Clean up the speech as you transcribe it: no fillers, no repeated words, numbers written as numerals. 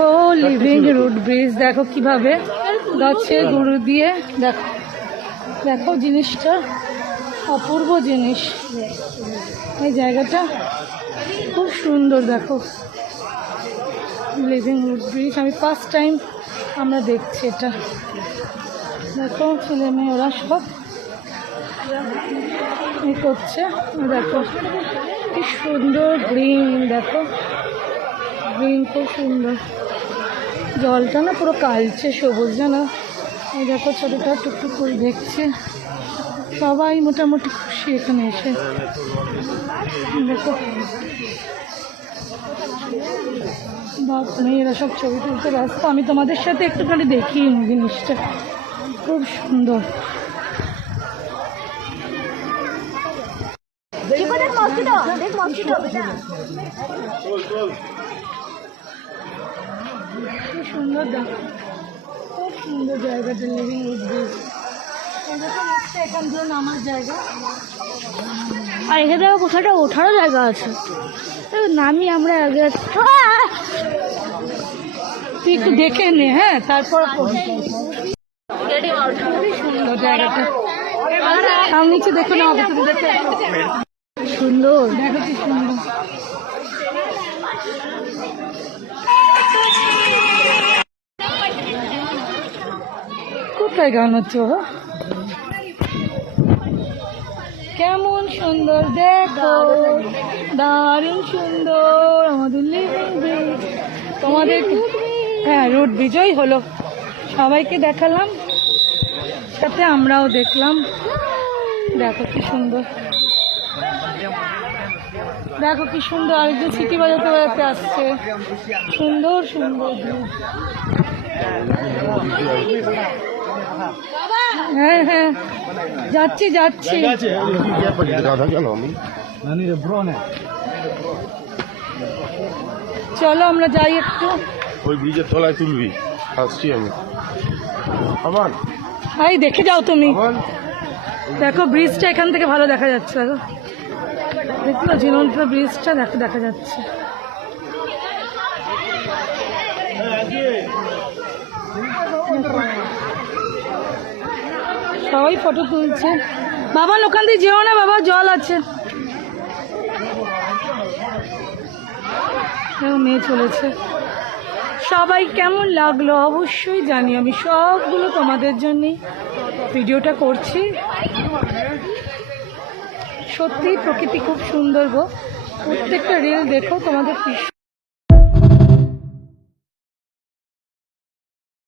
দেখো living root bridge, দেখো কিভাবে গাছের গুঁড়ো দিয়ে, দেখো দেখো জিনিসটা অপূর্ব জিনিস। এই জায়গাটা খুব সুন্দর। দেখো লিভিং রুট ব্রিজ, আমি ফার্স্ট টাইম আমরা দেখছি এটা। দেখো ছেলে মেয়ে ওরা সব এই করছে। দেখো কি সুন্দর গ্রিন, দেখো গ্রিন খুব সুন্দর। জলটা না পুরো কালচে সবুজ, জানো। এই দেখো ছোটটা টুকটুক করে দেখছে। সবাই মোটামুটি খুশি এখানে এসে। দেখো বাপ মেয়েরা সব ছবি তুলতে ব্যস্ত। আমি তোমাদের সাথে একটুখানি দেখিয়ে নি জিনিসটা, খুব সুন্দর। খুব সুন্দর, দেখো খুব সুন্দর জায়গাটা লিভিং রুট ব্রিজ। এখান থেকে নামার জায়গা, আর এখানে কোথাটা ওঠারও জায়গা আছে। নামি আমরা আগে, তুই একটু দেখে নে, হ্যাঁ তারপর সুন্দর জায়গাটা। আমি নিচে দেখো না, তুমি দেখে সুন্দর, দেখো কি সুন্দর। কোথায় গান হচ্ছে? কেমন সুন্দর, দেখো দারুণ সুন্দর আমাদের লিভিং ব্রিজ। তোমাদের হ্যাঁ রুট ব্রিজই হলো, সবাইকে দেখালাম, সাথে আমরাও দেখলাম। দেখো কি সুন্দর, দেখো কি সুন্দর। আরেকজন সিটি বাজাতে বাজাতে আসছে, সুন্দর সুন্দর। হ্যাঁ হ্যাঁ যাচ্ছি যাচ্ছি। চলো আমরা যাই একটু। ওই ব্রিজের তলায় তুলবি, আসছি আমি। ভাই দেখে যাও তুমি। দেখো ব্রিজটা এখান থেকে ভালো দেখা যাচ্ছে। দেখো দেখো ঝিলন্ত ব্রিজটা দেখো দেখা যাচ্ছে। সবাই ফটো তুলছে। বাবা ওখান দিয়ে যেও না বাবা, জল আছে। মেয়ে চলেছে। সবাই কেমন লাগলো অবশ্যই জানি, আমি সবগুলো তোমাদের জন্যই ভিডিওটা করছি। সত্যি প্রকৃতি খুব সুন্দর গো, প্রত্যেকটা রিল দেখো, তোমাদের